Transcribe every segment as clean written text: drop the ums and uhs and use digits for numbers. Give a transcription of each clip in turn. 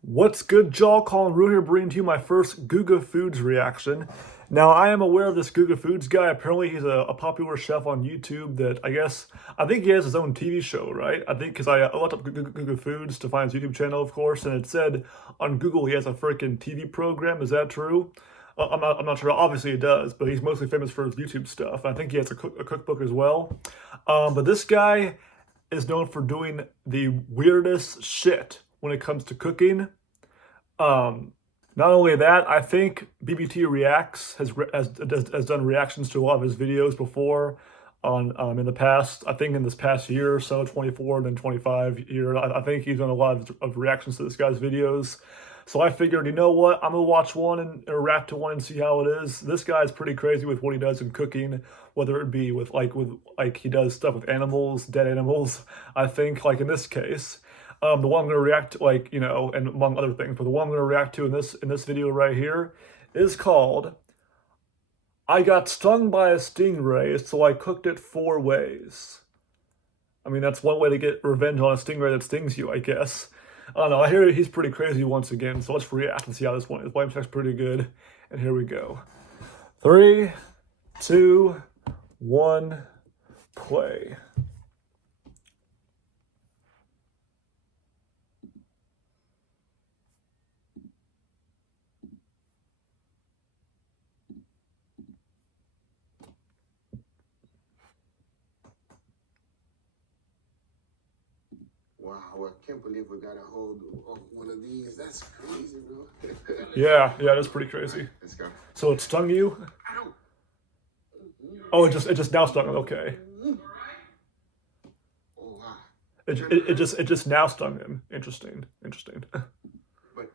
What's good, y'all? Colin Rue here, bringing to you my first Guga Foods reaction. Now, I am aware of this Guga Foods guy. Apparently, he's a popular chef on YouTube that I think he has his own TV show, right? I think because I looked up Guga Foods to find his YouTube channel, of course, and it said on Google he has a freaking TV program. Is that true? I'm not sure. Obviously, he does, but he's mostly famous for his YouTube stuff. I think he has a cookbook as well. But this guy is known for doing the weirdest shit when it comes to cooking. Not only that, I think BBT Reacts has done reactions to a lot of his videos before on in the past. I think in this past year or so, 24 and then 25 year, I think he's done a lot of reactions to this guy's videos. So I figured, you know what, I'm gonna watch one and or react to one and see how it is. This guy's pretty crazy with what he does in cooking, whether it be with he does stuff with animals, dead animals. I think like in this case. The one I'm gonna react to, and among other things, but the one I'm gonna react to in this video right here is called "I Got Stung by a Stingray, so I Cooked It 4 ways." I mean, that's one way to get revenge on a stingray that stings you, I guess. I don't know. I hear he's pretty crazy once again, so let's react and see how this one is. Blame check's pretty good, and here we go. 3, 2, 1, play. Wow, I can't believe we got a hold of one of these. That's crazy, bro. Yeah, that's pretty crazy. Let's go. So it stung you? Ow. Oh, it just now stung him. Okay. Oh, wow. It just now stung him. Interesting. But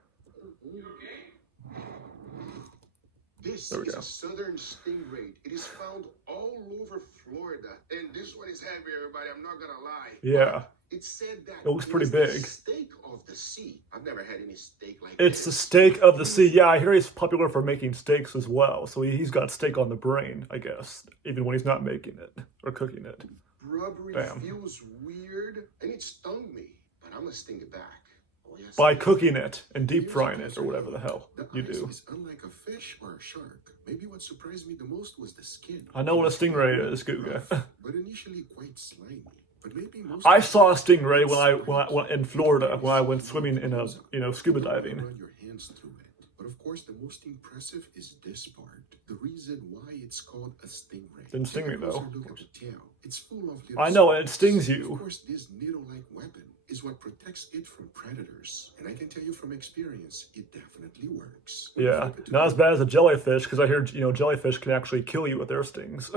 this There we is go. a southern stingray. It is found all over Florida. And this one is heavy, everybody. I'm not gonna lie. Yeah. It said that It looks pretty is big. the steak of the sea. I've never had any steak like It's this. the steak of the sea. Yeah, I hear he's popular for making steaks as well. So he's got steak on the brain, I guess, even when he's not making it or cooking it. Rubbery Damn. feels weird, and it stung me, but I'm gonna sting it back. Oh, yes. By cooking it and deep frying it or whatever the hell you do. Is unlike a fish or a shark. Maybe what surprised me the most was the skin. I know what a stingray is, Guga. But initially quite slimy. But maybe most I saw a stingray when in Florida when I went swimming in scuba diving. Run your hands through it. But of course, the most impressive is this part. The reason why it's called a stingray. Didn't sting me though. Look at the tail. It's full of little I know, and it spikes. stings you. Of course, this needle-like weapon is what protects it from predators. And I can tell you from experience, it definitely works. Yeah, not as bad as a jellyfish, because I hear jellyfish can actually kill you with their stings.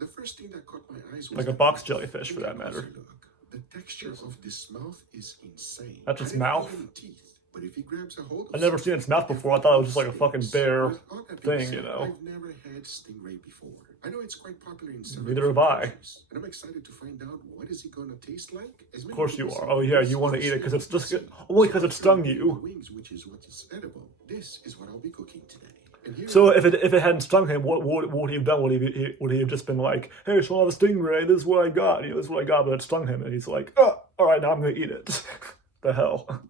The first thing that caught my eyes was Like a box jellyfish, for that matter. The texture of this mouth is insane. That's its mouth? Teeth, but if he grabs a hold of I've never seen its mouth before. I thought it was just like a fucking bear thing, you know. I've never had stingray before. I know it's quite popular in some Neither have I. countries, and I'm excited to find out what is it gonna taast like. Of course you are. Oh yeah, you want to eat it because it's just only because it stung you. Wings, which is what is edible. This is what I'll be cooking today. So if it hadn't stung him, what would he have done? Would he have just been like, "Hey, so I have a stingray. This is what I got. This is what I got," but it stung him, and he's like, "Oh, all right, now I'm gonna eat it." The hell?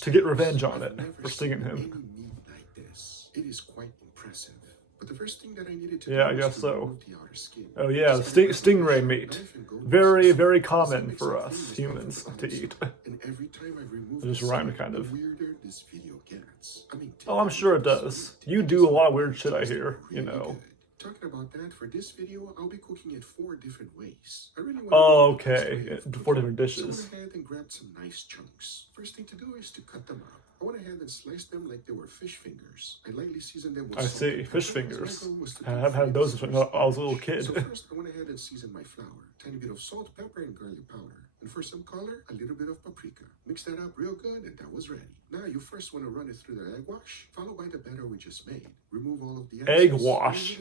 To get revenge on it for stinging him. Meat like this. It is quite impressive. But the first thing that I needed to Yeah, I do guess was to so. remove the outer skin. Oh yeah, stingray meat. Very common for us humans to eat. And every time I remove It just rhymed kind of. the weirder this video gets. I mean, Oh, I'm sure it does. You do a lot of weird shit, I hear. You know. Talking about that, for this video, I'll be cooking it 4 different ways. I really want Oh, okay. 4 different dishes. So I went ahead and grabbed some nice chunks. First thing to do is to cut them up. I went ahead and sliced them like they were fish fingers. I lightly seasoned them with I salt. see. Fish fingers. My goal was to I've had those when I was a little kid. So first, I went ahead and seasoned my flour. Tiny bit of salt, pepper, and garlic powder. And for some color, a little bit of paprika. Mix that up real good, and that was ready. Now, you first want to run it through the egg wash, followed by the batter we just made. Remove all of the excess. Egg wash?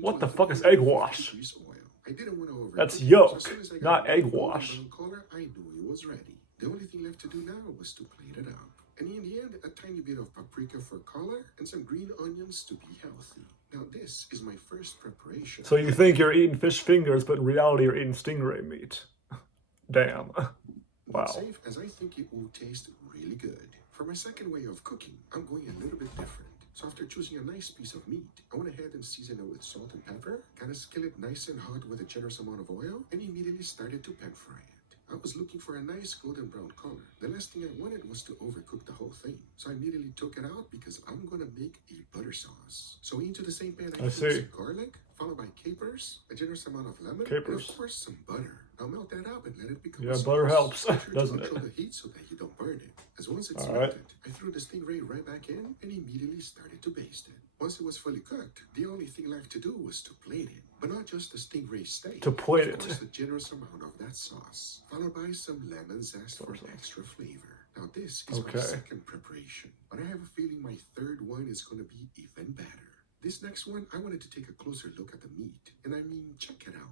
What the fuck is egg wash? I didn't want to over. That's So yolk, as soon as I got not the egg golden wash. brown color, I knew it was ready. The only thing left to do now was to plate it up. And in the end, a tiny bit of paprika for color and some green onions to be healthy. Now this is my first preparation. So you think you're eating fish fingers, but in reality you're eating stingray meat. Damn. Wow. Not safe, as I think it will taste really good. For my second way of cooking, I'm going a little bit different. So after choosing a nice piece of meat, I went ahead and seasoned it with salt and pepper, got a skillet nice and hot with a generous amount of oil, and immediately started to pan fry it. I was looking for a nice golden brown color. The last thing I wanted was to overcook the whole thing. So I immediately took it out because I'm gonna make a butter sauce. So into the same pan I threw some garlic, followed by capers, a generous amount of lemon, and of course some butter. Now melt that up and let it become a sauce. Butter helps, Make sure doesn't to it? control the heat so that you don't burn it. As once it's melted, I threw the Stingray right back in and immediately started to baste it. Once it was fully cooked, the only thing left to do was to plate it. But not just the Stingray steak. To plate of it. course, a generous amount of that sauce, followed by some lemon zest for extra flavor. Now this is my second preparation, but I have a feeling my third one is going to be even better. This next one, I wanted to take a closer look at the meat, and I mean, check it out.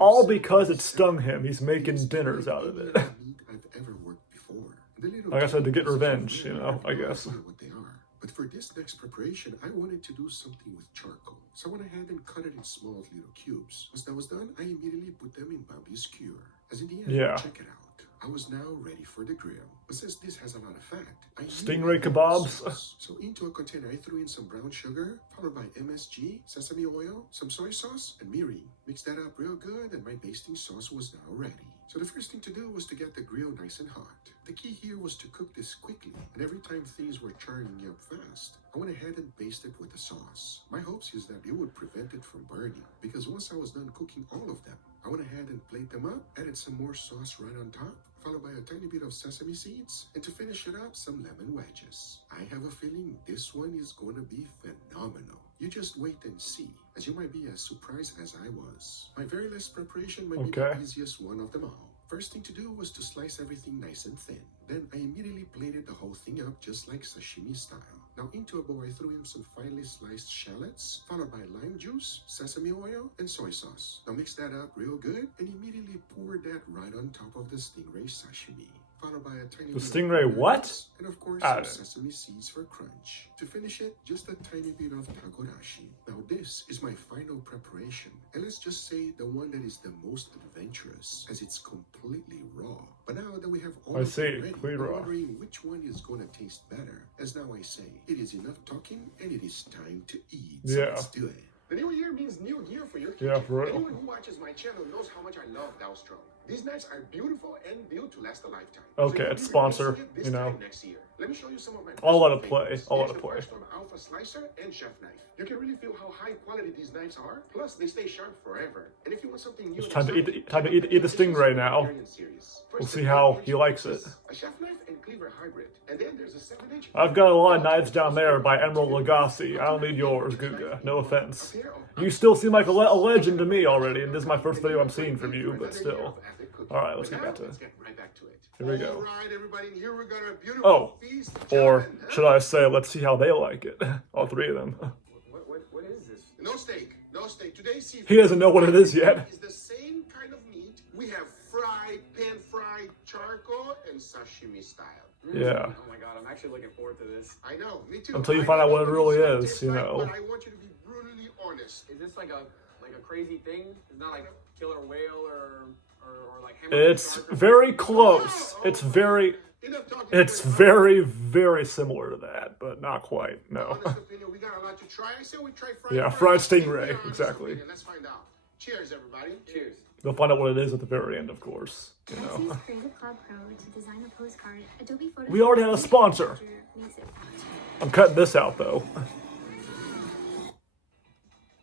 All because it stung him. He's making dinners out of it. Meat I've ever worked before. Like I said, to get revenge, I guess. What they are. But for this next preparation, I wanted to do something with charcoal. So I went ahead and cut it in small little cubes. Once that was done, I immediately put them in barbecue skewer. As in the end, check it out. I was now ready for the grill. But since this has a lot of fat, I Stingray kebabs. So into a container, I threw in some brown sugar, followed by MSG, sesame oil, some soy sauce, and mirin. Mixed that up real good, and my basting sauce was now ready. So the first thing to do was to get the grill nice and hot. The key here was to cook this quickly, and every time things were churning up fast, I went ahead and basted with the sauce. My hopes is that it would prevent it from burning, because once I was done cooking all of them, I went ahead and plate them up, added some more sauce right on top, followed by a tiny bit of sesame seeds, and to finish it up, some lemon wedges. I have a feeling this one is going to be phenomenal. You just wait and see, as you might be as surprised as I was. My very last preparation might be the easiest one of them all. First thing to do was to slice everything nice and thin. Then I immediately plated the whole thing up just like sashimi style. Now into a bowl I threw in some finely sliced shallots, followed by lime juice, sesame oil, and soy sauce. Now mix that up real good and immediately pour that right on top of the Stingray sashimi. Followed by a tiny bit Stingray of what? And of course some sesame seeds for crunch. To finish it, just a tiny bit of takorashi. Now this is my final preparation. And let's just say the one that is the most adventurous, as it's completely raw. But now that we have all of it ready, I'm wondering which one is going to taste better. As now I say, it is enough talking and it is time to eat. So let's do it. The new year means new gear for your kitchen. Yeah, for real. Anyone who watches my channel knows how much I love Dow Strong. These knives are beautiful and built to last a lifetime. Okay, it's sponsor, Next year. Let me show you some of my I'll let it play. I'll let it play. First one, Alpha Slicer and Chef Knife. You can really feel how high quality these knives are. Plus, they stay sharp forever. And if you want something new, it's time to eat the Stingray now. We'll see how he likes it. A Chef Knife and Cleaver hybrid. And then there's a 7-inch. I've got a lot of knives down there by Emerald Lagasse. I don't need yours, Guga. No offense. You still seem like a legend to me already, and this is my first video I'm seeing from you, but still. Alright, let's get right back to it. Here we go. Oh, or should I say, let's see how they like it. All three of them. What is this? No steak. No steak. Today's seafood. He doesn't know what it is yet. It's the same kind of meat. We have fried, pan-fried, charcoal, and sashimi style. Yeah. Oh my god, I'm actually looking forward to this. I know, me too. Until you find out what it really is, you know. But I want you to be brutally honest. Is this like a crazy thing? It's not like killer whale or like hamburger. It's very close. It's very similar to that, but not quite. No. Honest opinion, we got a lot to try. I said we try fried. Yeah, fried stingray, exactly. Let's find out. Cheers, everybody. Cheers. They'll find out what it is at the very end, of course. You know. Use Creative Cloud Pro to design a postcard. Adobe Photoshop We already had a sponsor. makes it I'm cutting this out though.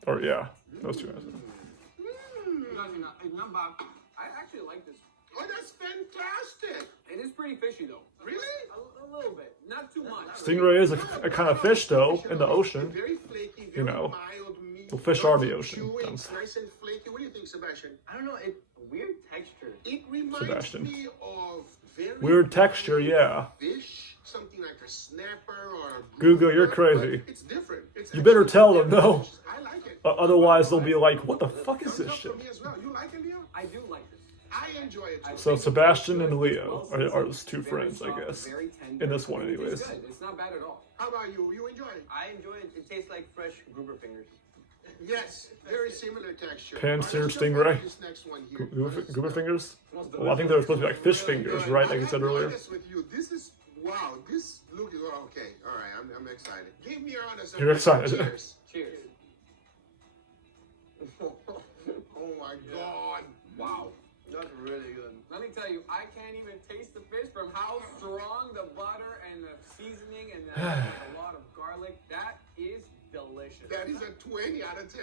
Or yeah, those two guys. It's not bad. I actually like this. Oh, that's fantastic. It is pretty fishy though. Really? A little bit. Not too much. Stingray is a kind of fish though, in the ocean. Very flaky, very You know. mild meat. Well, fish are the ocean. Chewy, it's nice and flaky. What do you think, Sebastian? I don't know. It's weird texture. It reminds Sebastian. me of very Weird texture, yeah. fish, something like a snapper or a Guga, you're but crazy. It's different. It's You better actually tell them, very though. delicious. I like it. Otherwise, they'll be like, what the fuck is Thumbs this up shit? for me as well. You like it, Leo? I do like this. I enjoy it too. So Sebastian and Leo are his two friends, I guess. In this one, anyways. It's good. It's not bad at all. How about you? You enjoy it? I enjoy it. It tastes like fresh grouper fingers. Yes, very similar texture. Pan-seared Honestly, Stingray. this next one here. Goober fingers? Well, I think they're supposed to be like fish fingers, right? Like you said earlier. Honest with you, this is wow. This look is okay. All right, I'm excited. Give me your honest. You're excited. Cheers. Cheers. Oh my God! Wow. That's really good. Let me tell you, I can't even taste the fish from how strong the butter and the seasoning and a lot of garlic. That is delicious. That is a 20 out of 10.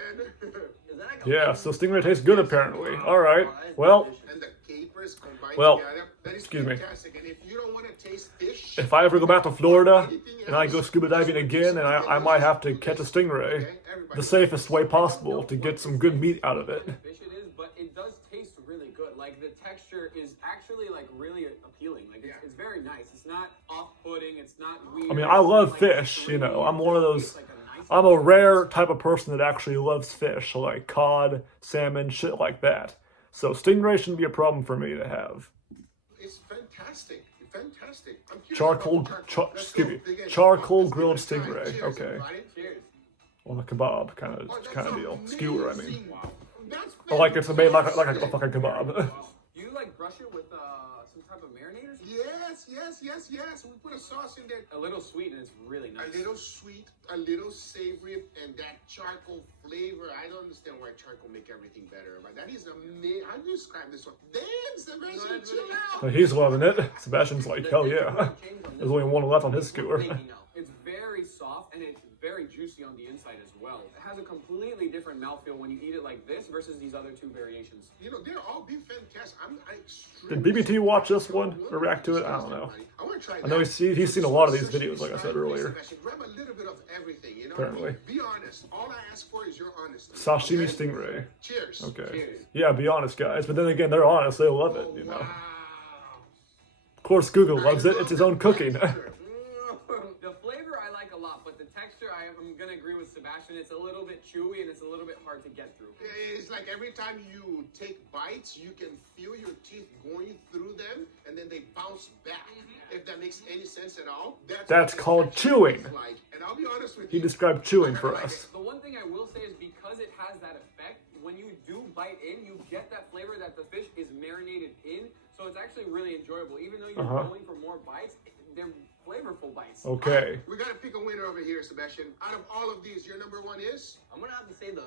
Is that like a Yeah, so Stingray tastes good apparently. All right. Well, And the capers combined Well, together. That is excuse me. fantastic. And if you don't want to taste fish, if I ever go back to Florida and I go scuba diving again, and I might have to catch a stingray, the safest way possible to get some good meat out of it. fish it is, but it does taste really good. Like the texture is actually like really appealing. Like it's very nice. It's not off-putting. It's not weird. I mean, I love It's fish, you know. I'm one of those. It's like a nice I'm a rare type of person that actually loves fish, like cod, salmon, shit like that. So stingray shouldn't be a problem for me to have. it's fantastic. Fantastic. I'm curious Charcoal, about charcoal. Let's excuse go. me, Dig in. charcoal Let's grilled give it a try. stingray. Cheers, Okay, everybody. Cheers. on a kebab kind Oh, that's of deal. Skewer, I mean. amazing. That's Or like it's made like a fucking kebab. Do you like brush it with some type of marinade or something? Yes. We put a sauce in there. A little sweet and it's really nice. A little sweet, a little savory, and that charcoal flavor. I don't understand why charcoal make everything better, but that is amazing. How do you describe this one? Damn, Sebastian, chill out. He's loving it. Sebastian's like, hell yeah. There's only one left on his skewer. It's very soft and it's very juicy on the inside as well. It has a completely different mouthfeel when you eat it like this versus these other two variations. You know, they're all being fantastic. Did BBT watch this one or react to it? I don't know. I want to try I know he's seen a lot of these videos, like I said earlier. Sebastian, grab a little bit of everything, you know? Apparently. Be honest. All I ask for is your honesty. Sashimi Okay? stingray. Cheers. Okay. Cheers. Yeah, be honest, guys. But then again, they're honest. They love it, you know. Wow. Of course, Guga loves it. It's his own cooking. The flavor I like a lot, but the texture I'm gonna agree with Sebastian. It's a little bit chewy and it's a little bit hard to get through. It's like every time you take bites, you can feel your teeth going through them, and then they bounce back. If that makes any sense at all. That's what called this texture chewing. is like. And I'll be honest with He you. described chewing I for like us. The one thing I will say is because it has that effect, when you do bite in, you get that flavor that the fish is marinated in. So it's actually really enjoyable. Even though you're going for more bites, they're flavorful bites. Okay. We gotta pick a winner over here, Sebastian. Out of all of these, your number one is? I'm gonna have to say the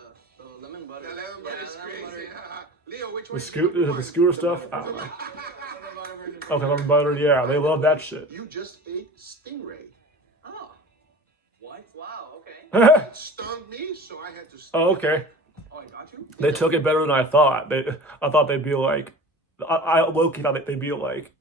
lemon butter. The lemon butter is lemon crazy. butter. Leo, which The one? the skewer stuff? I don't know. Okay, lemon butter. Yeah, they love that shit. You just ate Stingray. Oh. What? Wow, okay. It stung me, so I had to Oh, okay. Oh, I got you? They took it better than I thought. I thought they'd be like, I low-key thought they'd be like,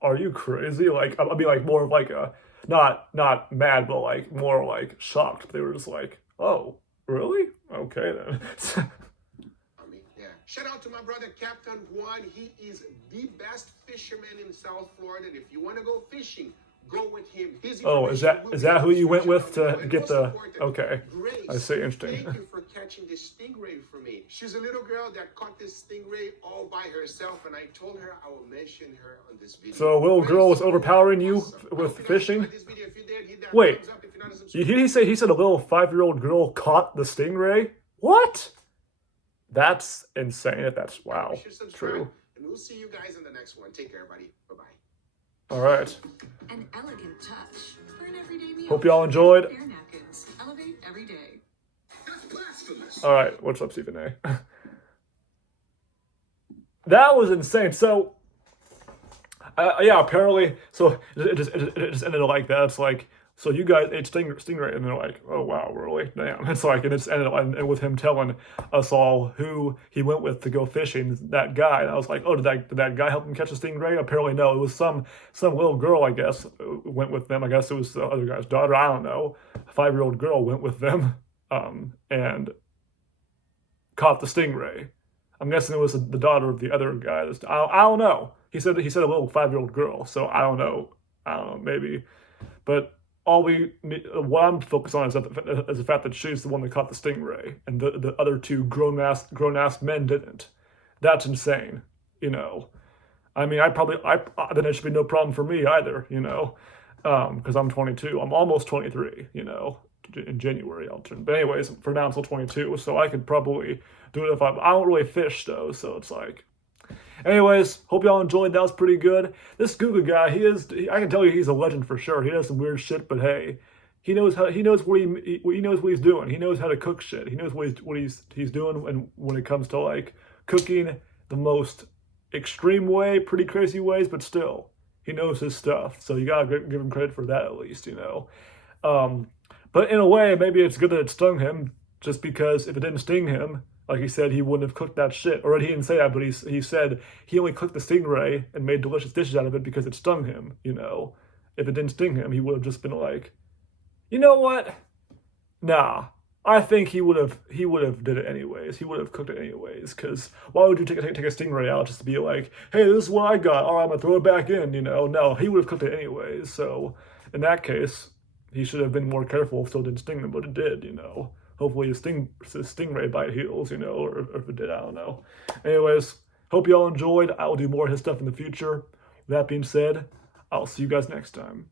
are you crazy? Like, I'd be like more of like a, not mad, but like more like shocked. They were just like, oh, really? Okay then. I mean, yeah. Shout out to my brother Captain Juan. He is the best fisherman in South Florida. If you want to go fishing, go with him. His Oh, is information will that be who you went with down below. to And get most the? important, Okay, Grace, I see. Interesting. thank you for catching this stingray for me. She's a little girl that caught this stingray all by herself, and I told her I will mention her on this video. So a little girl was Grace, overpowering you awesome. with Hope you guys fishing? enjoyed this video. If you did, hit that Wait, thumbs up. If you're not a he said a little 5-year-old girl caught the stingray? What? That's insane. If that's wow, You should subscribe, true. and we'll see you guys in the next one. Take care, everybody. Bye-bye. All right. An elegant touch for an everyday meal. Hope y'all enjoyed. Fair napkins. Elevate every day. That's blasphemous. All right, what's up, Stephen A? That was insane. So, yeah, apparently, so it just ended like that. It's like, so you guys ate Stingray, and they're like, oh wow, really? Damn. It's like, and it's ended and with him telling us all who he went with to go fishing, that guy. And I was like, oh, did that guy help him catch a stingray? Apparently, no. It was some little girl, I guess, went with them. I guess it was the other guy's daughter. I don't know. A 5-year-old girl went with them, and caught the stingray. I'm guessing it was the daughter of the other guy. I don't know. He said a little 5-year-old girl. So I don't know. Maybe, but. What I'm focused on is the fact that she's the one that caught the stingray, and the other two grown ass men didn't. That's insane, you know. I mean, then it should be no problem for me either, you know, because I'm 22. I'm almost 23, you know. in January I'll turn. But anyways, for now I'm still 22, so I could probably do it if I don't really fish though, so it's like. Anyways, hope y'all enjoyed. That was pretty good. This Guga guy, I can tell you he's a legend for sure. He does some weird shit, but hey, he knows what he's doing. He knows how to cook shit. He knows what he's doing, and when it comes to like cooking the most extreme way, pretty crazy ways, but still, he knows his stuff. So you gotta give him credit for that at least, you know. But in a way, maybe it's good that it stung him, just because if it didn't sting him, like he said, he wouldn't have cooked that shit. Or he didn't say that, but he said he only cooked the stingray and made delicious dishes out of it because it stung him, you know. If it didn't sting him, he would have just been like, you know what? Nah. I think he would have did it anyways. He would have cooked it anyways. Because why would you take a stingray out just to be like, hey, this is what I got. All right, I'm going to throw it back in, you know. No, he would have cooked it anyways. So in that case, he should have been more careful if it still didn't sting him, but it did, you know. Hopefully his stingray bite heals, you know, or if it did, I don't know. Anyways, hope y'all enjoyed. I will do more of his stuff in the future. That being said, I'll see you guys next time.